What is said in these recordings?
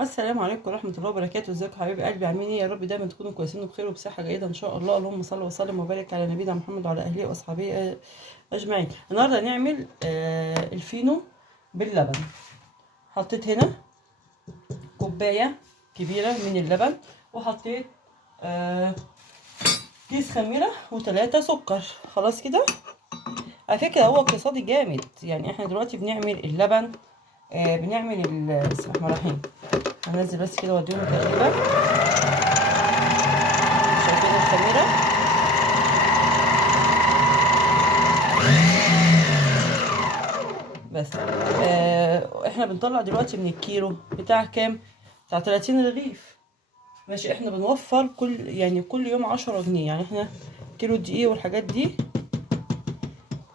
السلام عليكم ورحمه الله وبركاته. ازيكم حبايب قلبي؟ عاملين ايه؟ يا رب دايما تكونوا كويسين وبخير وبصحه جيده ان شاء الله. اللهم صل وسلم وبارك على نبينا محمد وعلى اهله واصحابه اجمعين. النهارده هنعمل الفينو باللبن. حطيت هنا كوبايه كبيره من اللبن، وحطيت كيس خميره و3 سكر. خلاص كده. على فكره هو اقتصادي جامد، يعني احنا دلوقتي بنعمل اللبن، بنعمل بسم الله الرحمن الرحيم. هنزل بس كده واديهم تقريبا. شايفين الخميره؟ بس احنا بنطلع دلوقتي من الكيلو بتاع كام؟ بتاع 30 رغيف. ماشي. احنا بنوفر كل يوم 10 جنيه. يعني احنا كيلو دقيق والحاجات دي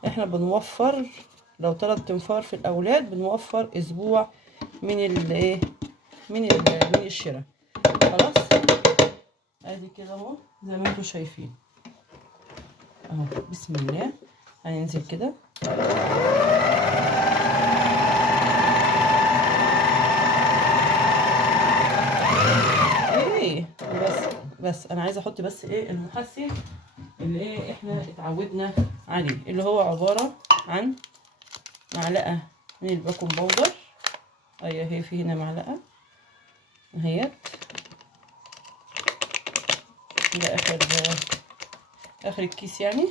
احنا بنوفر، لو 3 تنفار في الاولاد بنوفر اسبوع من الايه، من الشراء. خلاص. ادي كده اهو زي ما انتم شايفين اهو. بسم الله. هننزل كده ايه. بس انا عايزه احط بس ايه المحسن اللي ايه احنا اتعودنا عليه، اللي هو عباره عن معلقه من البيكنج باودر. هي في هنا معلقه اهيت ده اخر الكيس، يعني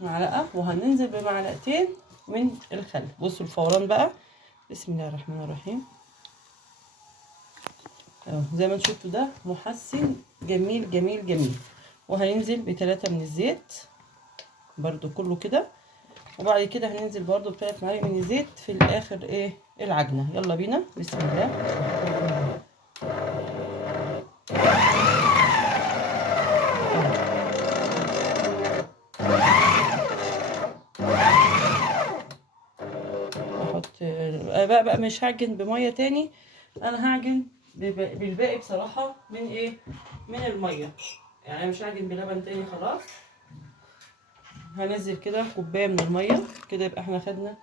معلقه. وهننزل بمعلقتين من الخل. بصوا الفوران بقى. بسم الله الرحمن الرحيم اهو. زي ما انتم شفتوا ده محسن جميل جميل جميل. وهننزل ب3 من الزيت برضو كله كده. وبعد كده هننزل برضو ب3 معالق من الزيت في الاخر ايه العجنه. يلا بينا. بسم الله. احط بقى مش هعجن بميه تاني، انا هعجن بالباقي بصراحه من ايه، من الميه. يعني مش هعجن بلبن تاني. خلاص. هنزل كده كوبايه من الميه كده، يبقى احنا خدنا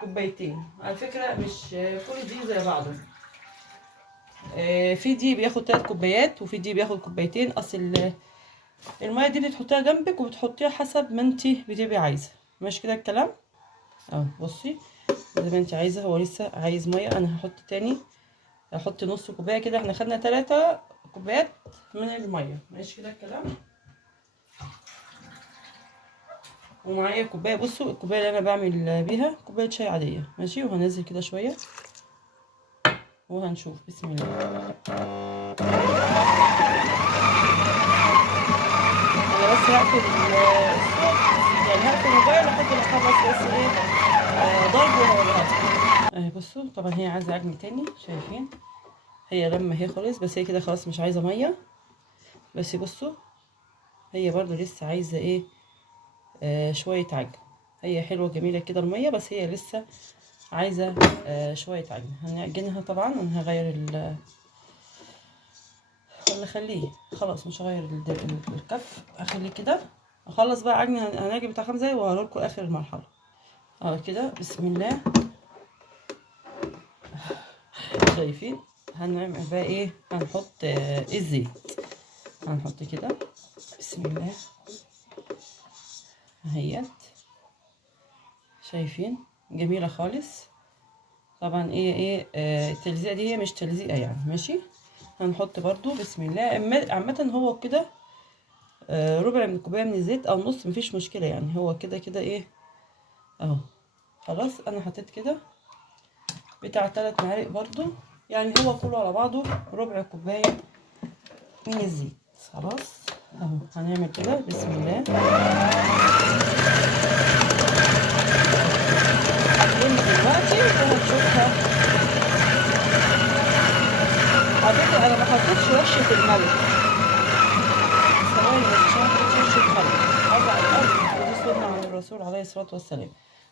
كوبايتين. على فكره مش كل دي زي بعضه، في دي بياخد 3 كوبايات وفي دي بياخد كوبايتين. اصل الميه دي بتحطيها جنبك وبتحطيها حسب ما انت بتبقي عايزه. ماشي كده الكلام اهو. بصي زي ما انت عايزه. هو لسه عايز ميه، انا هحط تاني، هحط نص كوبايه كده. احنا خدنا 3 كوبايات من الميه. ماشي كده الكلام. ومعايا كوبايه. بصوا الكوبايه اللي انا بعمل بيها كوبايه شاي عاديه. ماشي. وهنزل كده شويه وهنشوف. بسم الله. انا بس هقفل الصوت، يعني هقفل الموبايل لحد ما اخلص بس ايه ضرب وهوريها. اهي بصوا طبعا هي عايزه عجن تاني. شايفين هي لما هي خلص، بس هي كده خلاص مش عايزه ميه. بس بصوا هي برضو لسه عايزه ايه شويه عجن. هي حلوه جميله كده الميه، بس هي لسه عايزه شويه عجن. هنعجنها طبعا. انا هغير ولا خليه خلاص مش هغير الكف. اخليه كده. اخلص بقى عجن. هنعجن بتاع 5 دقايق وهوريلكوا اخر المرحله كده. بسم الله. شايفين هنعمل بقى ايه؟ هنحط الزيت. هنحط كده. بسم الله اهيت. شايفين جميله خالص. طبعا ايه التلزيقه دي هي مش تلزيقه يعني. ماشي. هنحط برضو بسم الله. عامه هو كده ربع من كوبايه من الزيت او نص، مفيش مشكله يعني. هو كده كده ايه اهو. خلاص. انا حطيت كده بتاع 3 معالق برضو، يعني هو كله على بعضه ربع كوبايه من الزيت. خلاص اهو. هنعمل كده. بسم الله. هتلم دلوقتي وهتشوفها. على فكره انا ما حطيتش رشه الملح. ثواني بس عشان ما حطيتش رشه ملح. على الارض ودي سنه عن الرسول عليه الصلاه والسلام.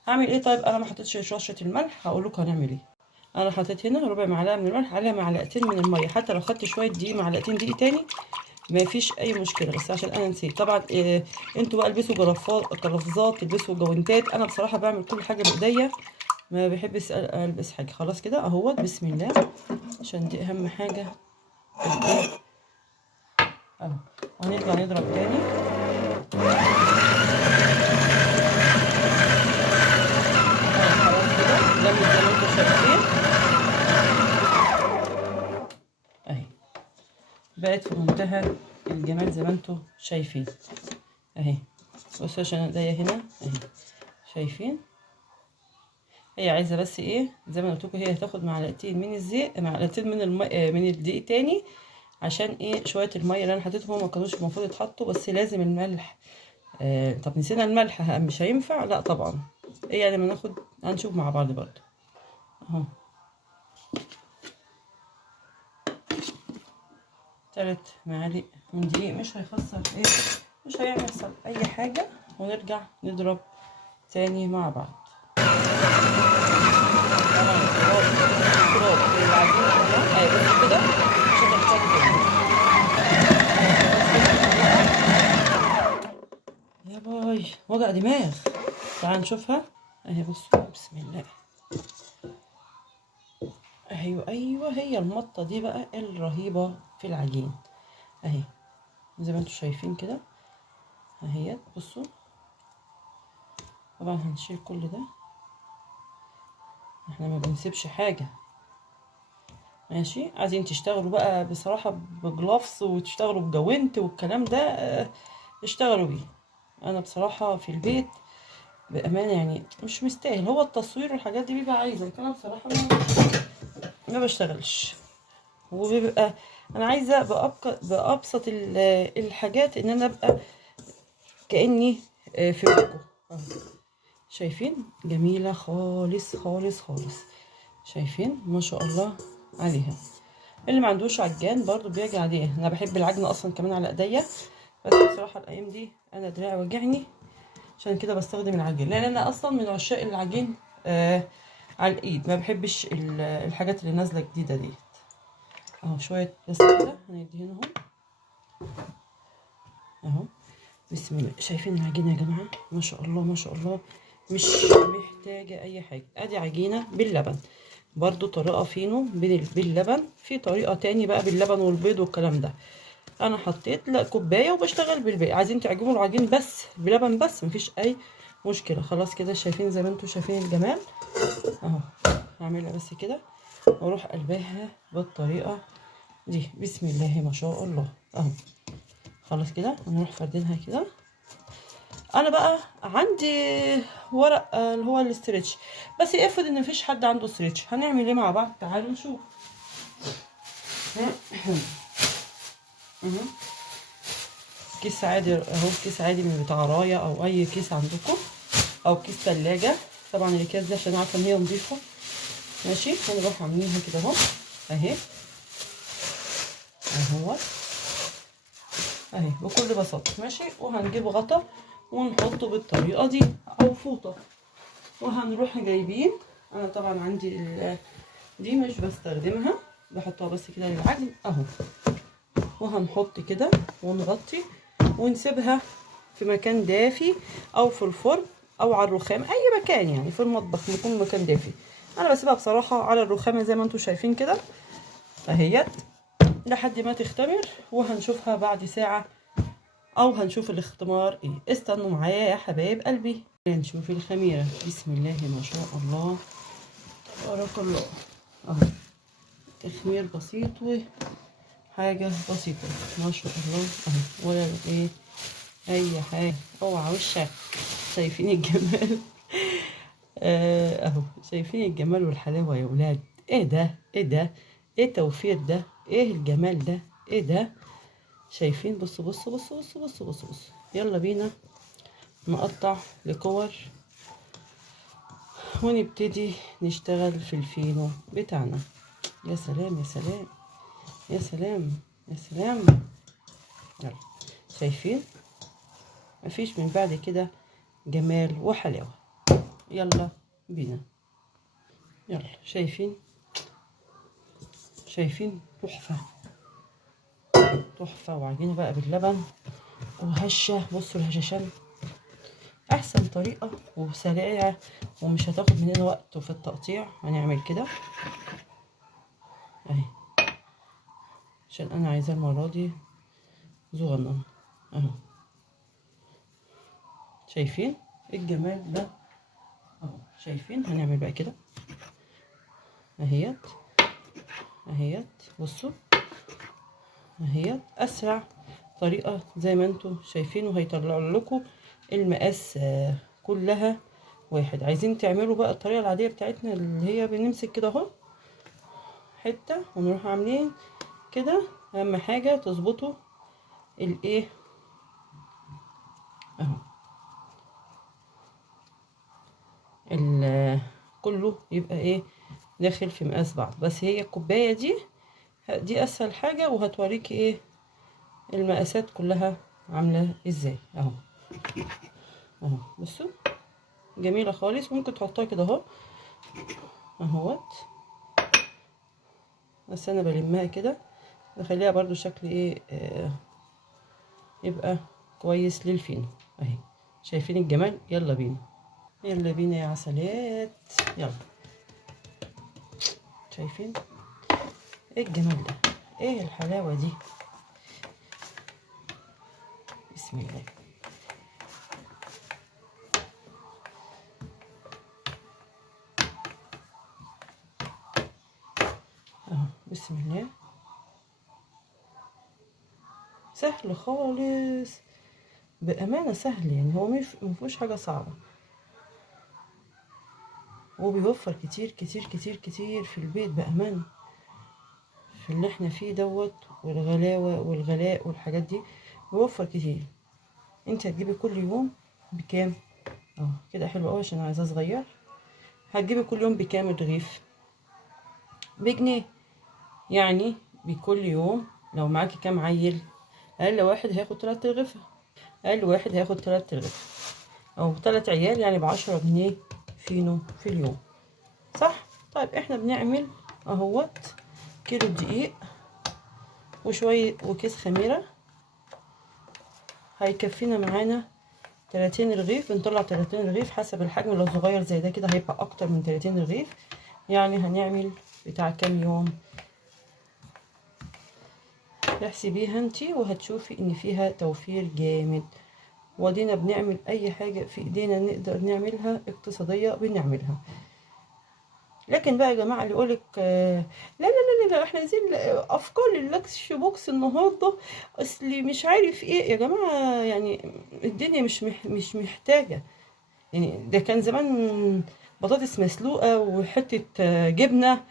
هعمل ايه طيب؟ انا ما حطيتش رشه الملح. هقول لكم هنعمل ايه. انا حطيت هنا ربع معلقه من الملح عليها معلقتين من الميه. حتى لو خدت شويه دقيق، معلقتين دقيق تاني ما فيش اي مشكله، بس عشان انا نسيت طبعا. انتوا بقى البسوا قرافات، البسوا جوانتات. انا بصراحه بعمل كل حاجه بايديا ما بحبش البس حاجه. خلاص كده اهوت، بسم الله، عشان دي اهم حاجه. الايه اهو، وهنرجع نضرب تاني. خلاص كده لمت زي ما انتم شايفين اهي، بقت في منتهى الجمال زي ما انتم شايفين اهي. بصوا عشان ايديا هنا اهي، شايفين؟ هي عايزه بس ايه، زي ما قلت لكم، هي هتاخد معلقتين من الزيت، معلقتين من من الدقيق تاني، عشان ايه؟ شويه الميه اللي انا حطيتهم ما كانوش المفروض يتحطوا، بس لازم الملح. طب نسينا الملح، مش هينفع؟ لا طبعا. ايه يعني، ما ناخد هنشوف مع بعض برضو اهو. 3 معالق من دقيق، مش هيخسر ايه، مش هيحصل اي حاجه. ونرجع نضرب تاني مع بعض. تراب العجينه كلها اهي، بس كده مش هتحتاج تاني. يا باي وجع دماغ. تعال نشوفها اهي، بصوا بسم الله. ايوه ايوه، هي المطه دي بقى الرهيبه في العجين اهي، زي ما انتم شايفين كده اهيت. بصوا طبعا هنشيل كل ده، احنا ما بنسيبش حاجه. ماشي، عايزين تشتغلوا بقى بصراحه بجلافز وتشتغلوا بجوانت والكلام ده، اشتغلوا بيه. انا بصراحه في البيت بامانه يعني مش مستاهل، هو التصوير والحاجات دي بيبقى عايزه، لكن انا بصراحه ما بشتغلش. وبيبقى انا عايزه بابسط الحاجات، ان انا ابقى كاني في بيتكم اهو. شايفين؟ جميله خالص خالص خالص. شايفين؟ ما شاء الله عليها. اللي ما عندوش عجان برضو بيجي عليه. انا بحب العجن اصلا كمان على ايديا، بس بصراحه الايام دي انا دراعي وجعني، عشان كده بستخدم العجين، لان انا اصلا من عشاق العجين على الايد. ما بحبش الحاجات اللي نازله جديده دي اهو. شويه بس كده هندهنهم اهو، بسم الله. شايفين العجينه يا جماعه؟ ما شاء الله ما شاء الله، مش محتاجه اي حاجه. ادي عجينه باللبن، برضو طريقه فينو باللبن. في طريقه تاني بقى باللبن والبيض والكلام ده. انا حطيت لا كوبايه وبشتغل بالباقي. عايزين تعجنوا العجين بس بلبن بس، مفيش اي مشكله. خلاص كده شايفين زي ما انتم شايفين الجمال اهو. هعملها بس كده واروح قلبها بالطريقه دي، بسم الله ما شاء الله اهو. خلاص كده هنروح فردينها كده. انا بقى عندي ورق اللي هو الاسترتش، بس افرض ان مفيش حد عنده استرتش، هنعمل ايه مع بعض؟ تعالوا نشوف. كيس عادي اهو، كيس عادي من بتاع رايه او اي كيس عندكم، او كيس ثلاجه. طبعا الاكياس دي عشان عارفه ان هي نظيفه. ماشي، هنروح عاملينها كده اهو اهي اهو اهي بكل بساطه. ماشي، وهنجيب غطا ونحطه بالطريقه دي او فوطه، وهنروح جايبين. انا طبعا عندي دي مش بستخدمها، بحطها بس كده للعجن اهو. وهنحط كده ونغطي ونسيبها في مكان دافي، او في الفرن، او على الرخام، اي مكان يعني في المطبخ يكون مكان دافي. انا بسيبها بصراحه على الرخامه زي ما انتم شايفين كده اهيت، لحد ما تختمر. وهنشوفها بعد ساعه، او هنشوف الاختمار ايه. استنوا معايا يا حبايب قلبي. نشوف الخميره، بسم الله ما شاء الله تبارك الله اهو. تخمير بسيط وحاجه بسيطه ما شاء الله اهو، ولا ايه اي حاجه. اوعى وشك. شايفين الجمال؟ اهو، شايفين الجمال والحلاوه يا ولاد؟ ايه ده؟ ايه ده؟ ايه التوفير ده؟ ايه الجمال ده؟ ايه ده؟ شايفين؟ بصوا بصوا بصوا بصوا بصوا بصوا بصوا. يلا بينا نقطع لكور ونبتدي نشتغل في الفينو بتاعنا. يا سلام يا سلام يا سلام يا سلام. يلا، شايفين؟ مفيش من بعد كده جمال وحلاوة. يلا بينا. يلا، شايفين؟ شايفين؟ تحفة تحفة. وعجينة بقى باللبن وهشة. بصوا الهشاشان، احسن طريقة وسريعة ومش هتاخد مننا وقت في التقطيع. هنعمل كده اهي، عشان انا عايزاه المره دي صغنن اهو. شايفين الجمال ده اهو؟ شايفين؟ هنعمل بقى كده اهيت اهيت، بصوا اهيت. اسرع طريقه زي ما انتم شايفين، وهيطلع لكم المقاس كلها واحد. عايزين تعملوا بقى الطريقه العاديه بتاعتنا اللي هي بنمسك كده اهو حته ونروح عاملين كده. اهم حاجه تظبطوا الايه اهو، كله يبقى ايه داخل في مقاس بعض. بس هي الكوبايه دي اسهل حاجه، وهتوريكي ايه المقاسات كلها عامله ازاي اهو. اهو بصوا جميله خالص. ممكن تحطها كده اهو اهوت، بس انا بلمها كده بخليها برضو شكل ايه يبقى كويس للفينو اهي. شايفين الجمال؟ يلا بينا يلا بينا يا عسلات، يلا. شايفين ايه الجمال ده؟ ايه الحلاوه دي؟ بسم الله. اهو بسم الله. سهل خالص بامانه، سهل يعني. هو مفيهوش حاجه صعبه، وبيوفر كتير كتير كتير كتير في البيت بامانه، في اللي احنا فيه دوت، والغلاوه والغلاء والحاجات دي بيوفر كتير. انت هتجيبي كل يوم بكام؟ اه كده حلو قوي عشان عايزاه صغير. هتجيبي كل يوم بكام الرغيف؟ بجنيه. يعني بكل يوم لو معاكي كام عيل، اقل واحد هياخد 3 رغيفه، اقل واحد هياخد 3 رغيفه، او 3 عيال يعني ب10 جنيه فينو في اليوم، صح؟ طيب احنا بنعمل اهوت كيلو دقيق وشويه وكيس خميره، هيكفينا معانا 30 رغيف. بنطلع 30 رغيف حسب الحجم. لو صغير زي ده كده هيبقى اكتر من 30 رغيف. يعني هنعمل بتاع كام يوم؟ احسبيها انتي وهتشوفي ان فيها توفير جامد. ودينا بنعمل اي حاجة في ايدينا نقدر نعملها اقتصادية بنعملها. لكن بقى يا جماعة اللي يقولك لا لا لا لا احنا عايزين افكار لللاكس بوكس النهاردة، اصلي مش عارف ايه يا جماعة. يعني الدنيا مش محتاجة. يعني ده كان زمان بطاطس مسلوقة وحتة جبنة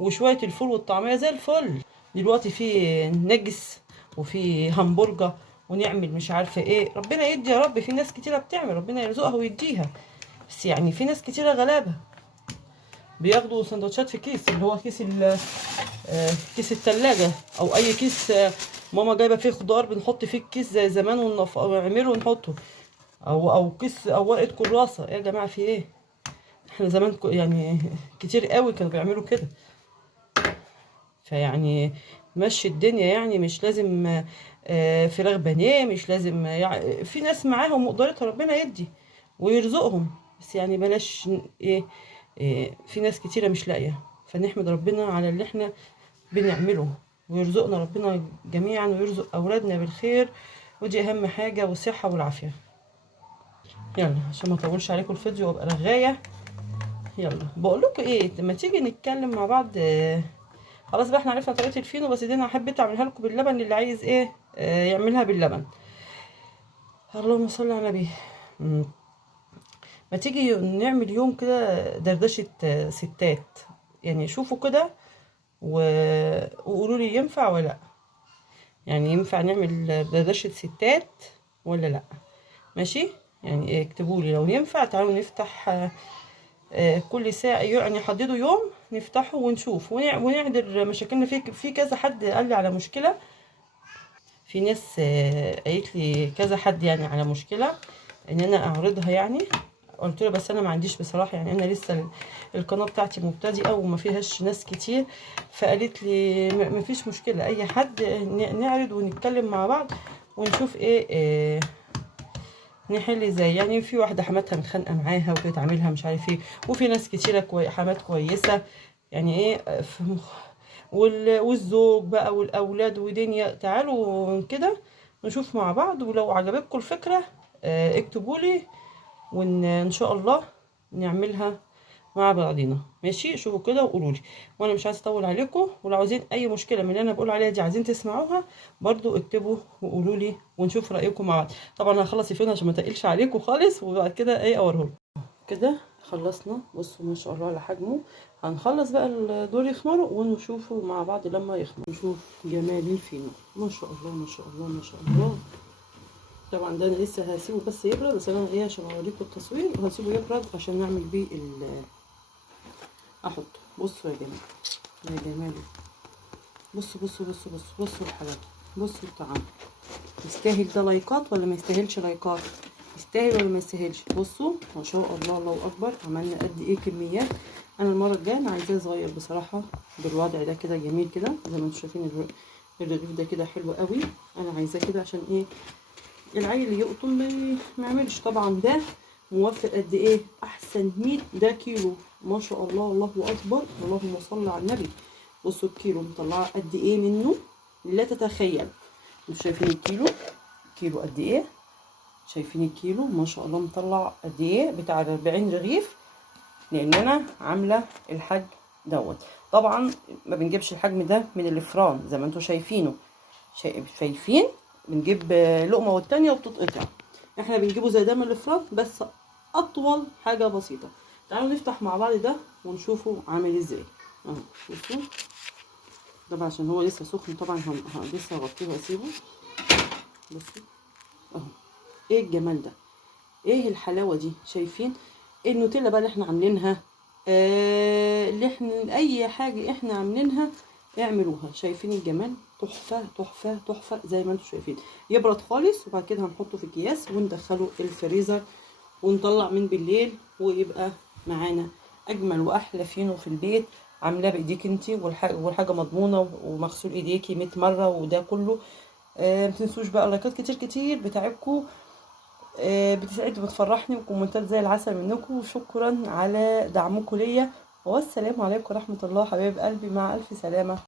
وشوية الفول والطعمية زي الفل. دلوقتي في نجس وفي همبرجر ونعمل مش عارفة ايه. ربنا يدي يا رب. في ناس كتيرة بتعمل، ربنا يرزقها ويديها. بس يعني في ناس كتيرة غلابة بياخدوا سندوتشات في كيس، اللي هو كيس كيس التلاجة، او اي كيس ماما جايبة فيه خضار بنحط فيه الكيس زي زمان ونعمله ونحطه، او كيس او ورقة كراسة. ايه يا جماعة في ايه؟ احنا زمان يعني كتير قوي كانوا بيعملوا كده. فيعني مشي الدنيا، يعني مش لازم فراخ بانيه، مش لازم يعني. في ناس معاهم مقدرتها ربنا يدي ويرزقهم، بس يعني بلاش في ناس كتيرة مش لاقية. فنحمد ربنا على اللي احنا بنعمله، ويرزقنا ربنا جميعا ويرزق أولادنا بالخير. ودي أهم حاجة، والصحة والعافية. يلا عشان ما اطولش عليكم الفيديو وابقى رغاية. يلا بقول لكم ايه، لما تيجي نتكلم مع بعض خلاص بقى احنا عرفنا طريقه الفينو. بس دي انا حبيت اعملها لكم باللبن، اللي عايز ايه يعملها باللبن. اللهم صل على النبي. ما تيجي نعمل يوم كده دردشه ستات، يعني شوفوا كده وقولوا لي ينفع ولا لا. يعني ينفع نعمل دردشه ستات ولا لا؟ ماشي، يعني اكتبوا لي لو ينفع. تعالوا نفتح كل ساعة، يعني حددوا يوم نفتحه ونشوف ونعدل مشاكلنا. في كذا حد قال لي على مشكلة. في ناس قالت لي كذا حد يعني على مشكلة ان انا اعرضها. يعني قلت له بس انا ما عنديش بصراحة، يعني انا لسه القناة بتاعتي مبتدئة وما فيهاش ناس كتير. فقالت لي ما فيش مشكلة، اي حد نعرض ونتكلم مع بعض ونشوف ايه نحل ازاي؟ يعني في واحده حماتها متخانقه معاها وكانت عاملها مش عارف ايه، وفي ناس كتيره حمات كويسه، يعني ايه والزوج بقى والاولاد ودنيا. تعالوا كده نشوف مع بعض، ولو عجبتكم الفكره اكتبوا لي، وان شاء الله نعملها مع بعضينا. ماشي؟ شوفوا كده وقولوا لي. وانا مش عايزه اطول عليكم، ولو عايزين اي مشكله من اللي انا بقول عليها دي عايزين تسمعوها برضو اكتبوا وقولوا لي، ونشوف رايكم مع بعض. طبعا هخلص الفيلم عشان ما تقلش عليكم خالص، وبعد كده ايه اوريه لكم. كده خلصنا. بصوا ما شاء الله على حجمه. هنخلص بقى دول يخمروا ونشوفه مع بعض لما يخمر. نشوف جمال الفينو. ما شاء الله ما شاء الله ما شاء الله. طبعا ده انا لسه هسيبه بس يبرد، بس انا ايه عشان اوريكم التصوير، وهسيبه يبرد عشان نعمل بيه احطه. بصوا يا جماعه يا جماله، بصوا بصوا بصوا بصوا بصوا الحلاوه، بصوا الطعام. يستاهل ده لايكات ولا ما يستاهلش لايكات؟ يستاهل ولا ما يستاهلش؟ بصوا ما شاء الله الله اكبر. عملنا قد ايه كميات. انا المره الجايه انا عايزاه صغير بصراحه بالوضع ده كده جميل كده زي ما انتم شايفين. الرغيف ده كده حلو قوي. انا عايزاه كده عشان ايه؟ العيل اللي يقطن ما يعملش. طبعا ده موفر قد ايه؟ احسن 100 ده كيلو. ما شاء الله الله اكبر. اللهم صل على النبي. بصوا الكيلو مطلعه قد ايه منه لا تتخيل. انتوا شايفين الكيلو؟ كيلو قد ايه؟ شايفين الكيلو؟ ما شاء الله مطلع قد ايه؟ بتاع 40 رغيف، لان انا عامله الحجم دوت. طبعا ما بنجيبش الحجم ده من الفران زي ما انتوا شايفينه. شايفين؟ بنجيب لقمه والتانيه وبتتقطع. احنا بنجيبه زي ده من الفران بس اطول حاجه بسيطه. تعالوا نفتح مع بعض ده ونشوفه عامل ازاي. اهو بصوا. طبعا عشان هو لسه سخن طبعا لسه هغطيه واسيبه. بصوا اهو. ايه الجمال ده؟ ايه الحلاوه دي؟ شايفين النوتيلا بقى اللي احنا عاملينها؟ اللي احنا اي حاجه احنا عاملينها اعملوها. شايفين الجمال؟ تحفه تحفه تحفه زي ما انتم شايفين. يبرد خالص وبعد كده هنحطه في اكياس وندخله الفريزر، ونطلع من بالليل ويبقى معانا اجمل واحلى فينو في البيت. عاملاه بايديك انتي، والحاجه مضمونه ومغسول ايديكي 100 مره وده كله. متنسوش بقى لايكات كتير كتير بتاعبكم، بتسعدني وبتفرحني، وكومنتات زي العسل منكم. وشكرا على دعمكم ليا، والسلام عليكم ورحمه الله. حبايب قلبي مع الف سلامه.